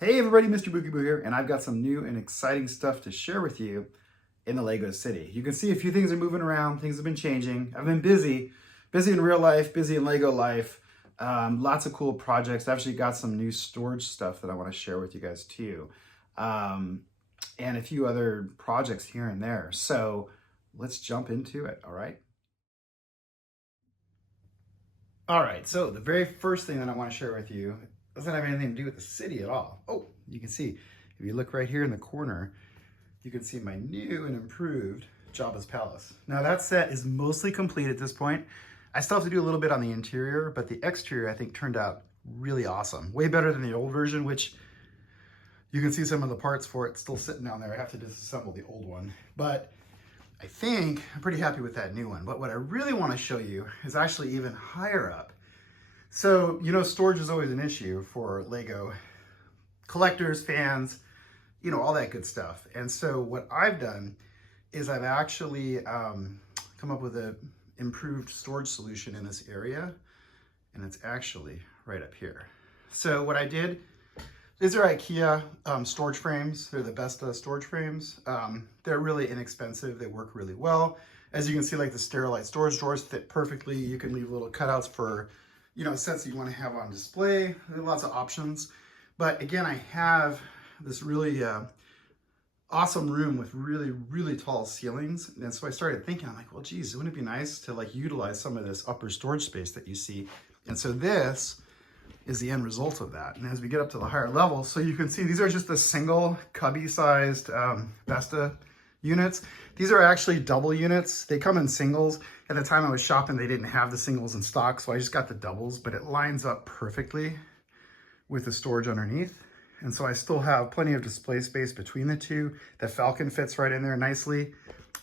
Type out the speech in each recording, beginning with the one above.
Hey everybody, MrBookieboo here, and I've got some new and exciting stuff to share with you in the Lego City. You can see a few things are moving around, things have been changing. I've been busy in real life, busy in Lego life. Lots of cool projects. I've actually got some new storage stuff that I want to share with you guys too. And a few other projects here and there. So let's jump into it, all right? All right, so the very first thing that I want to share with you doesn't have anything to do with the city at all. Oh, you can see, if you look right here in the corner, you can see my new and improved Jabba's Palace. Now that set is mostly complete at this point. I still have to do a little bit on the interior, but the exterior I think turned out really awesome. Way better than the old version, which you can see some of the parts for it still sitting down there. I have to disassemble the old one. But I think I'm pretty happy with that new one. But what I really want to show you is actually even higher up. So, you know, storage is always an issue for Lego collectors, fans, you know, all that good stuff. And so what I've done is I've actually come up with an improved storage solution in this area. And it's actually right up here. So what I did, these are IKEA storage frames. They're the best storage frames. They're really inexpensive. They work really well. As you can see, like the Sterilite storage drawers fit perfectly. You can leave little cutouts for, you know, sets that you want to have on display. There are lots of options. But again, I have this really awesome room with really, really tall ceilings. And so I started thinking, I'm like, well, geez, wouldn't it be nice to like utilize some of this upper storage space that you see? And so this is the end result of that. And as we get up to the higher level, so you can see these are just the single cubby-sized Vesta units. These are actually double units. They come in singles. At the time I was shopping, they didn't have the singles in stock, so I just got the doubles, but it lines up perfectly with the storage underneath. And so I still have plenty of display space between the two. The Falcon fits right in there nicely.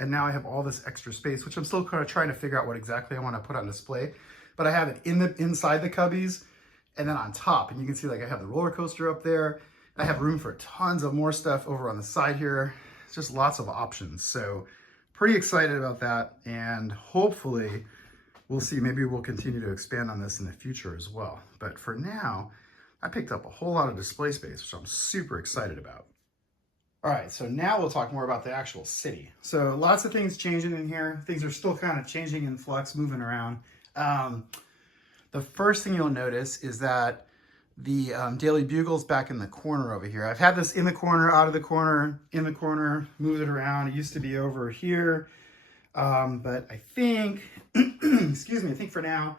And now I have all this extra space, which I'm still kind of trying to figure out what exactly I want to put on display. But I have it inside the cubbies and then on top. And you can see like I have the roller coaster up there. I have room for tons of more stuff over on the side here. It's just lots of options. So pretty excited about that. And hopefully we'll see, maybe we'll continue to expand on this in the future as well. But for now, I picked up a whole lot of display space, which I'm super excited about. All right, so now we'll talk more about the actual city. So lots of things changing in here. Things are still kind of changing in flux, moving around. The first thing you'll notice is that the Daily Bugle's back in the corner over here. I've had this in the corner, out of the corner, in the corner, moved it around. It used to be over here, but I think, excuse me, I think for now,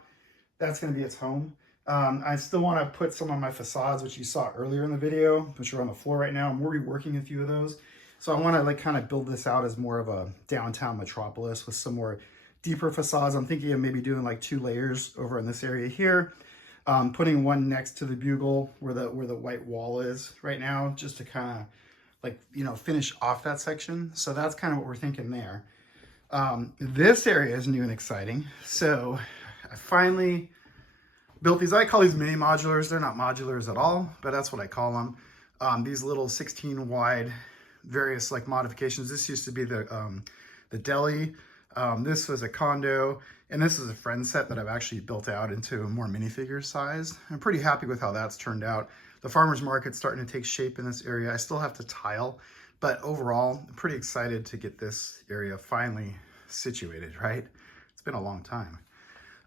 that's gonna be its home. I still wanna put some of my facades, which you saw earlier in the video, which are on the floor right now. I'm reworking a few of those. So I wanna like kind of build this out as more of a downtown metropolis with some more deeper facades. I'm thinking of maybe doing like 2 layers over in this area here, putting one next to the Bugle where the white wall is right now, just to kind of like, you know, finish off that section. So that's kind of what we're thinking there. This area is new and exciting. So I finally built these, I call these mini modulars. They're not modulars at all, but that's what I call them. These little 16 wide, various like modifications. This used to be the deli. This was a condo, and this is a friend set that I've actually built out into a more minifigure size. I'm pretty happy with how that's turned out. The farmer's market's starting to take shape in this area. I still have to tile, but overall, I'm pretty excited to get this area finally situated, right? It's been a long time.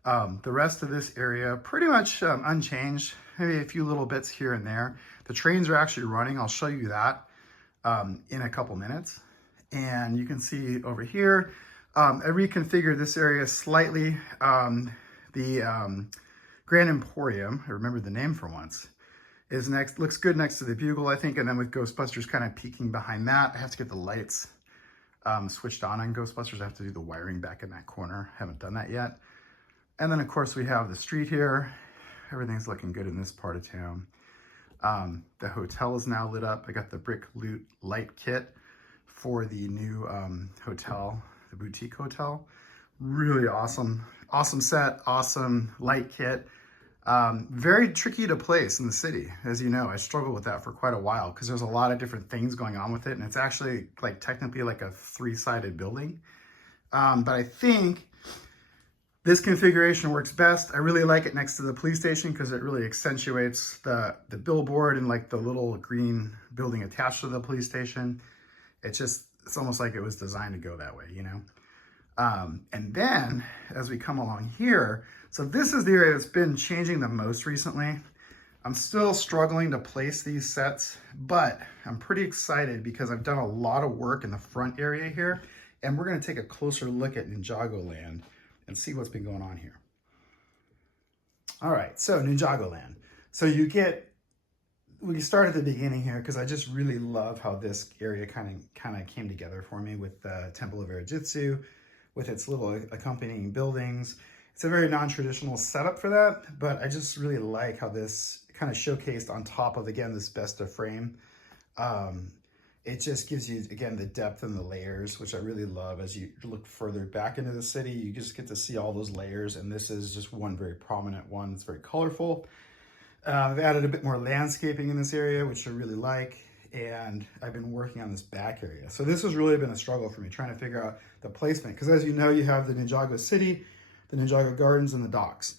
The rest of this area, pretty much unchanged, maybe a few little bits here and there. The trains are actually running. I'll show you that in a couple minutes. And you can see over here, I reconfigured this area slightly. The Grand Emporium, I remembered the name for once, is next, looks good next to the Bugle, I think. And then with Ghostbusters kind of peeking behind that, I have to get the lights switched on Ghostbusters. I have to do the wiring back in that corner. Haven't done that yet. And then of course we have the street here. Everything's looking good in this part of town. The hotel is now lit up. I got the brick loot light kit for the new hotel, the boutique hotel. Really awesome set, awesome light kit. Very tricky to place in the city. As you know, I struggled with that for quite a while because there's a lot of different things going on with it. And it's actually like technically like a 3-sided building. But I think This configuration works best. I really like it next to the police station because it really accentuates the billboard and like the little green building attached to the police station. It's almost like it was designed to go that way, you know? And then as we come along here, so this is the area that's been changing the most recently. I'm still struggling to place these sets, but I'm pretty excited because I've done a lot of work in the front area here, and we're gonna take a closer look at Ninjago Land and see what's been going on here. All right, so Ninjago Land. So we start at the beginning here because I just really love how this area kind of came together for me with the Temple of Erejitsu, with its little accompanying buildings. It's a very non-traditional setup for that, but I just really like how this kind of showcased on top of, again, this best of frame. It just gives you, again, the depth and the layers, which I really love. As you look further back into the city, you just get to see all those layers, and this is just one very prominent one. It's very colorful. I've added a bit more landscaping in this area, which I really like, and I've been working on this back area. So this has really been a struggle for me, trying to figure out the placement, because as you know, you have the Ninjago City, the Ninjago Gardens, and the docks.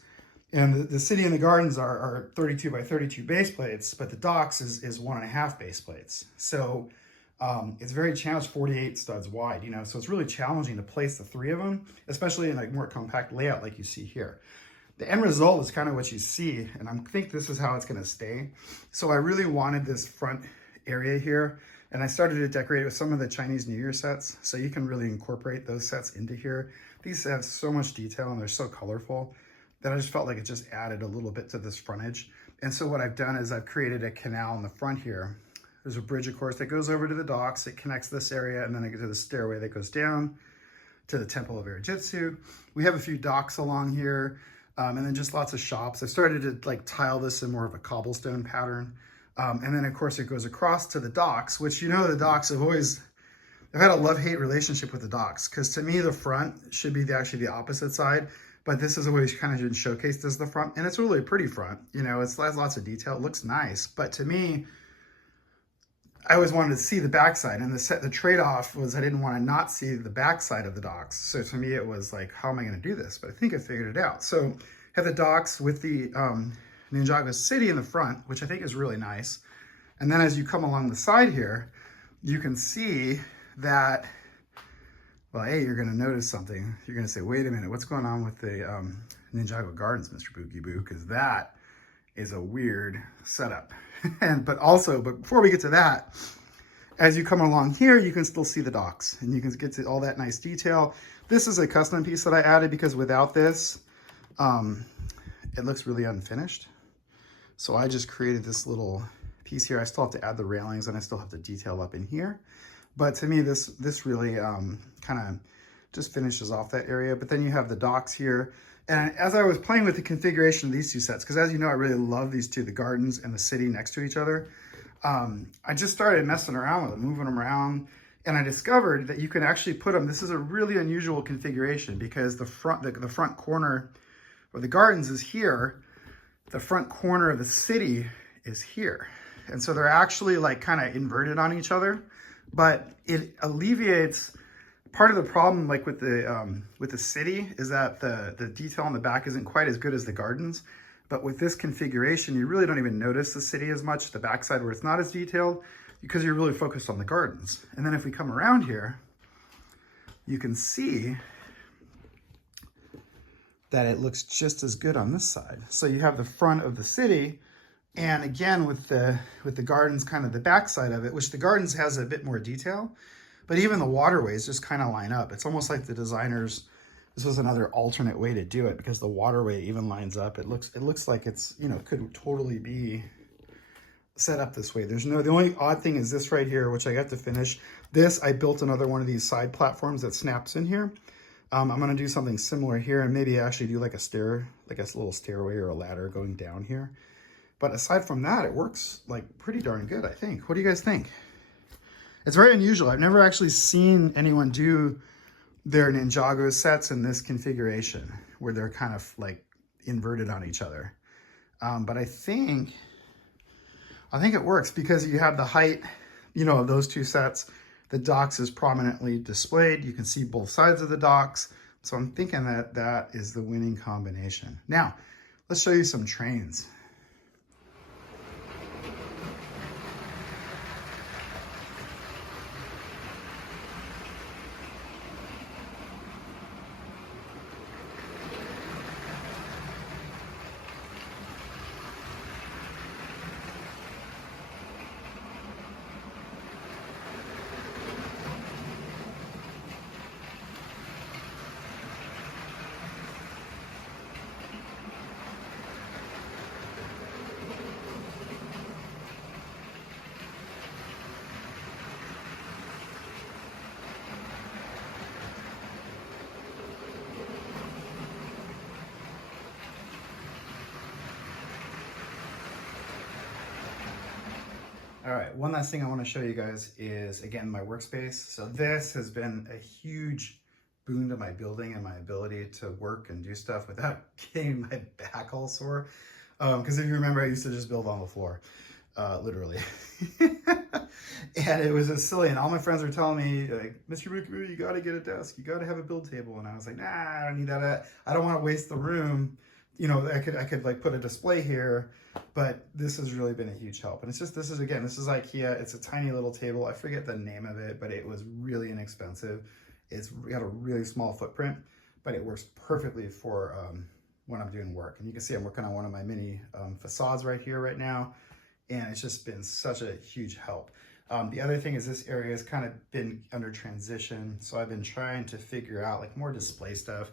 And the city and the gardens are 32 by 32 base plates, but the docks is 1.5 base plates. So it's very challenged, 48 studs wide, you know, so it's really challenging to place the three of them, especially in a more compact layout like you see here. The end result is kind of what you see, and I think this is how it's going to stay. So I really wanted this front area here, and I started to decorate it with some of the Chinese New Year sets, so you can really incorporate those sets into here. These have so much detail, and they're so colorful that I just felt like it just added a little bit to this frontage. And so what I've done is I've created a canal in the front here. There's a bridge, of course, that goes over to the docks. It connects this area, and then I get to the stairway that goes down to the Temple of Erejitsu. We have a few docks along here, and then just lots of shops. I started to like tile this in more of a cobblestone pattern. And then, of course, it goes across to the docks, which, you know, the docks have always, I've had a love-hate relationship with the docks, because to me, the front should be actually the opposite side. But this is always kind of been showcased as the front, and it's really a pretty front. You know, it has lots of detail. It looks nice, but to me, I always wanted to see the backside, and the trade-off was I didn't want to not see the backside of the docks. So to me, it was like, how am I going to do this? But I think I figured it out. So have the docks with the Ninjago City in the front, which I think is really nice. And then as you come along the side here, you can see that, well, hey, you're going to notice something. You're going to say, wait a minute, what's going on with the Ninjago Gardens, MrBookieboo? Because that is a weird setup. But before we get to that, as you come along here, you can still see the docks, and you can get to all that nice detail. This is a custom piece that I added because without this, it looks really unfinished. So I just created this little piece here. I still have to add the railings, and I still have the detail up in here. But to me, this really kind of just finishes off that area. But then you have the docks here. And as I was playing with the configuration of these two sets, because as you know, I really love these two, the gardens and the city next to each other, I just started messing around with them, moving them around. And I discovered that you can actually put them, this is a really unusual configuration, because the front corner of the gardens is here. The front corner of the city is here. And so they're actually like kind of inverted on each other, but it alleviates part of the problem, like with the city, is that the detail on the back isn't quite as good as the gardens. But with this configuration, you really don't even notice the city as much, the backside where it's not as detailed, because you're really focused on the gardens. And then if we come around here, you can see that it looks just as good on this side. So you have the front of the city, and again with the gardens, kind of the backside of it, which the gardens has a bit more detail. But even the waterways just kind of line up. It's almost like the designers, this was another alternate way to do it, because the waterway even lines up. It looks like it's, you know, could totally be set up this way. The only odd thing is this right here, which I got to finish. This, I built another one of these side platforms that snaps in here. I'm gonna do something similar here, and maybe actually do like a little stairway or a ladder going down here. But aside from that, it works like pretty darn good, I think. What do you guys think? It's very unusual. I've never actually seen anyone do their Ninjago sets in this configuration, where they're kind of like inverted on each other. But I think it works, because you have the height, you know, of those two sets. The docks is prominently displayed. You can see both sides of the docks. So I'm thinking that that is the winning combination. Now, let's show you some trains. All right, one last thing I want to show you guys is, again, my workspace. So this has been a huge boon to my building and my ability to work and do stuff without getting my back all sore. Because if you remember, I used to just build on the floor, literally. And it was just silly. And all my friends were telling me, like, MrBookieboo, you got to get a desk. You got to have a build table. And I was like, nah, I don't need that. I don't want to waste the room. You know, I could like put a display here, but this has really been a huge help. And it's just, this is IKEA. It's a tiny little table. I forget the name of it, but it was really inexpensive. It's got a really small footprint, but it works perfectly for when I'm doing work. And you can see I'm working on one of my mini facades right here right now. And it's just been such a huge help. The other thing is this area has kind of been under transition. So I've been trying to figure out like more display stuff.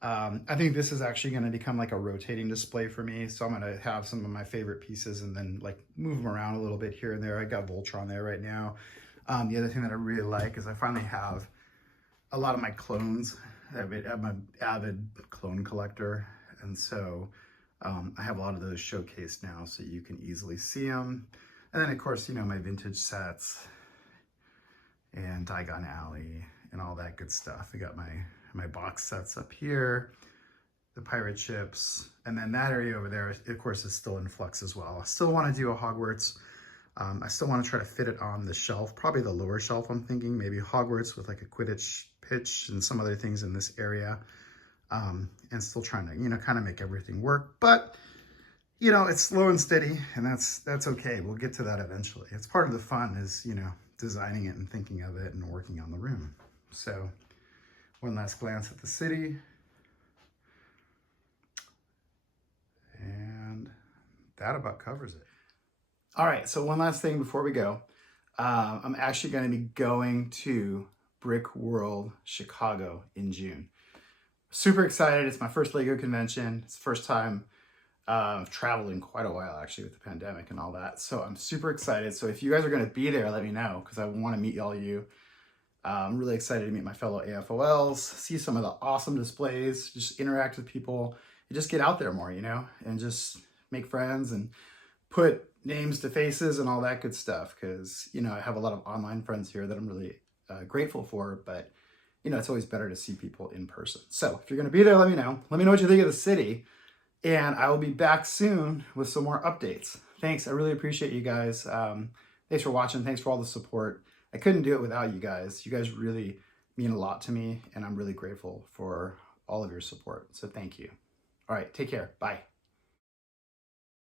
I think this is actually going to become like a rotating display for me. So I'm going to have some of my favorite pieces and then like move them around a little bit here and there. I got Voltron there right now. The other thing that I really like is I finally have a lot of my clones. I'm an avid clone collector. And so I have a lot of those showcased now so you can easily see them. And then of course, you know, my vintage sets and Diagon Alley and all that good stuff. I got my box sets up here, the pirate ships, and then that area over there, of course, is still in flux as well. I still want to do a Hogwarts. I still want to try to fit it on the shelf, probably the lower shelf, I'm thinking, maybe Hogwarts with like a Quidditch pitch and some other things in this area. And still trying to, you know, kind of make everything work. But, you know, it's slow and steady, and that's okay. We'll get to that eventually. It's part of the fun is, you know, designing it and thinking of it and working on the room. So one last glance at the city. And that about covers it. All right, so one last thing before we go. I'm actually going to be going to Brick World Chicago in June. Super excited. It's my first LEGO convention. It's the first time I've traveled in quite a while, actually, with the pandemic and all that. So I'm super excited. So if you guys are going to be there, let me know, because I want to meet all of you. I'm really excited to meet my fellow AFOLs, see some of the awesome displays, just interact with people, and just get out there more, you know, and just make friends and put names to faces and all that good stuff. Because, you know, I have a lot of online friends here that I'm really grateful for, but, you know, it's always better to see people in person. So if you're going to be there, let me know. Let me know what you think of the city, and I will be back soon with some more updates. Thanks. I really appreciate you guys. Thanks for watching. Thanks for all the support. I couldn't do it without you guys. You guys really mean a lot to me, and I'm really grateful for all of your support. So thank you. All right, take care. Bye.